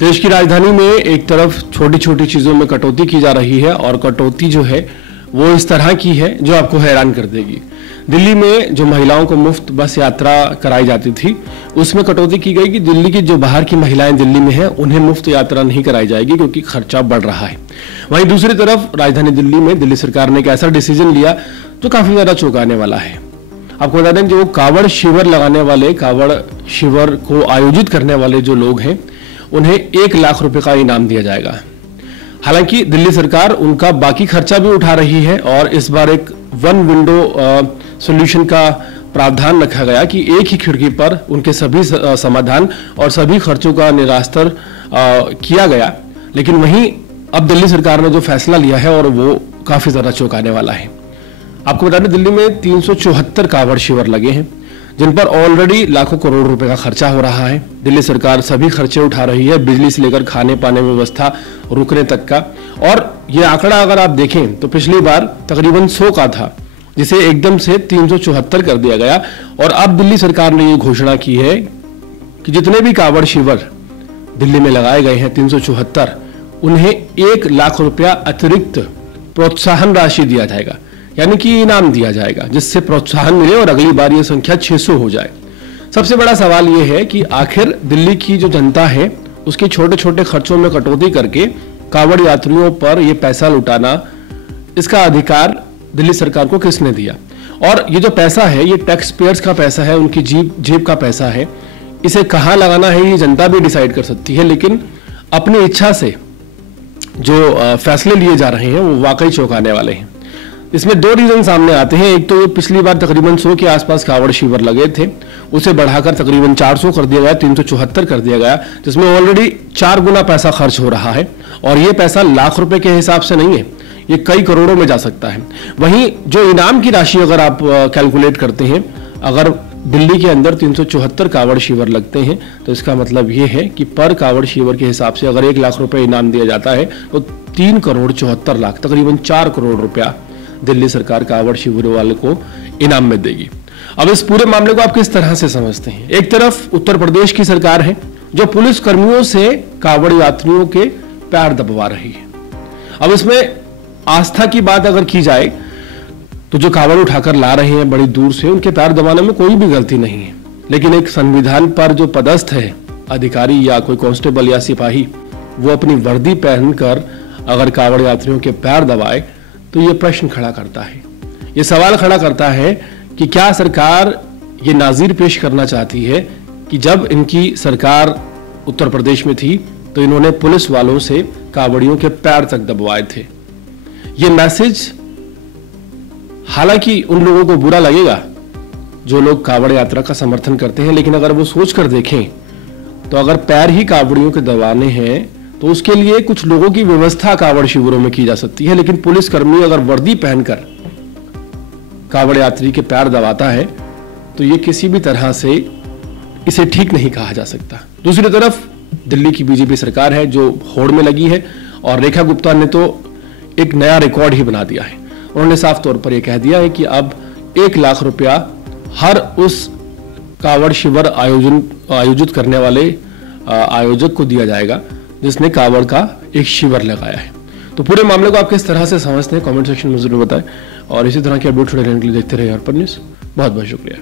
देश की राजधानी में एक तरफ छोटी छोटी चीजों में कटौती की जा रही है और कटौती जो है वो इस तरह की है जो आपको हैरान कर देगी। दिल्ली में जो महिलाओं को मुफ्त बस यात्रा कराई जाती थी उसमें कटौती की गई कि दिल्ली की जो बाहर की महिलाएं दिल्ली में हैं उन्हें मुफ्त यात्रा नहीं कराई जाएगी क्योंकि खर्चा बढ़ रहा है। वहीं दूसरी तरफ राजधानी दिल्ली में दिल्ली सरकार ने एक ऐसा डिसीजन लिया जो काफी ज्यादा चौंकाने वाला है। आपको बता दें जो कावड़ शिविर लगाने वाले, कावड़ शिविर को आयोजित करने वाले जो लोग हैं उन्हें 1 लाख रुपए का इनाम दिया जाएगा। हालांकि दिल्ली सरकार उनका बाकी खर्चा भी उठा रही है और इस बार एक वन विंडो सॉल्यूशन का प्रावधान रखा गया कि एक ही खिड़की पर उनके सभी समाधान और सभी खर्चों का निरास्तर किया गया। लेकिन वहीं अब दिल्ली सरकार ने जो फैसला लिया है और वो काफी ज्यादा चौंकाने वाला है। आपको बता दें दिल्ली में 374 कावड़ शिविर लगे हैं जिन पर ऑलरेडी लाखों करोड़ रुपए का खर्चा हो रहा है। दिल्ली सरकार सभी खर्चे उठा रही है, बिजली से लेकर खाने पाने व्यवस्था, रुकने तक का। और ये आंकड़ा अगर आप देखें तो पिछली बार तकरीबन 100 का था जिसे एकदम से 374 कर दिया गया। और अब दिल्ली सरकार ने ये घोषणा की है कि जितने भी कावड़ शिविर दिल्ली में लगाए गए हैं 374, उन्हें 1 लाख रुपया अतिरिक्त प्रोत्साहन राशि दिया जाएगा, यानी कि इनाम दिया जाएगा जिससे प्रोत्साहन मिले और अगली बार यह संख्या 600 हो जाए। सबसे बड़ा सवाल यह है कि आखिर दिल्ली की जो जनता है उसके छोटे छोटे खर्चों में कटौती करके कावड़ यात्रियों पर यह पैसा लुटाना, इसका अधिकार दिल्ली सरकार को किसने दिया? और ये जो पैसा है ये टैक्स पेयर्स का पैसा है, उनकी जेब का पैसा है। इसे कहाँ लगाना है ये जनता भी डिसाइड कर सकती है, लेकिन अपनी इच्छा से जो फैसले लिए जा रहे हैं वो वाकई चौंकाने वाले हैं। इसमें 2 रीजन सामने आते हैं। एक तो ये पिछली बार तकरीबन 100 के आसपास कावड़ शिविर लगे थे, उसे बढ़ाकर तकरीबन 400 कर दिया गया, 374 कर दिया गया, जिसमें ऑलरेडी 4 गुना पैसा खर्च हो रहा है। और ये पैसा लाख रुपए के हिसाब से नहीं है, ये कई करोड़ों में जा सकता है। वहीं जो इनाम की राशि अगर आप कैलकुलेट करते हैं, अगर दिल्ली के अंदर 374 कावड़ शिविर लगते हैं तो इसका मतलब ये है कि पर कावड़ शिविर के हिसाब से अगर 1 लाख रुपए इनाम दिया जाता है तो 3 करोड़ 74 लाख, तकरीबन 4 करोड़ रुपया दिल्ली सरकार कावड़ शिविर वाले को इनाम में देगी। अब इस पूरे मामले को आप किस तरह से समझते हैं? एक तरफ उत्तर प्रदेश की सरकार है जो पुलिस कर्मियों से कावड़ यात्रियों के पैर दबवा रही है। अब इसमें आस्था की बात अगर की जाए तो जो कावड़ उठाकर ला रहे हैं बड़ी दूर से, उनके पैर दबाने में कोई भी गलती नहीं है। लेकिन एक संविधान पर जो पदस्थ है अधिकारी या कोई कांस्टेबल या सिपाही, वो अपनी वर्दी पहनकर अगर कावड़ यात्रियों के पैर दबाए तो ये प्रश्न खड़ा करता है, ये सवाल खड़ा करता है कि क्या सरकार ये नाजीर पेश करना चाहती है कि जब इनकी सरकार उत्तर प्रदेश में थी तो इन्होंने पुलिस वालों से कावड़ियों के पैर तक दबवाए थे। ये मैसेज हालांकि उन लोगों को बुरा लगेगा जो लोग कावड़ यात्रा का समर्थन करते हैं, लेकिन अगर वो सोच कर देखें तो अगर पैर ही कावड़ियों के दबाने हैं तो उसके लिए कुछ लोगों की व्यवस्था कावड़ शिविरों में की जा सकती है। लेकिन पुलिसकर्मी अगर वर्दी पहनकर कावड़ यात्री के पैर दबाता है तो ये किसी भी तरह से इसे ठीक नहीं कहा जा सकता। दूसरी तरफ दिल्ली की बीजेपी सरकार है जो होड़ में लगी है और रेखा गुप्ता ने तो एक नया रिकॉर्ड ही बना दिया है। उन्होंने साफ तौर पर यह कह दिया है कि अब 1 लाख रुपया हर उस कावड़ शिविर आयोजित करने वाले आयोजक को दिया जाएगा जिसने कावड़ का एक शिविर लगाया है। तो पूरे मामले को आप किस तरह से समझते हैं कमेंट सेक्शन में जरूर बताएं और इसी तरह के अपडेट रहने के लिए देखते रहिए अर्पण न्यूज़। बहुत बहुत शुक्रिया।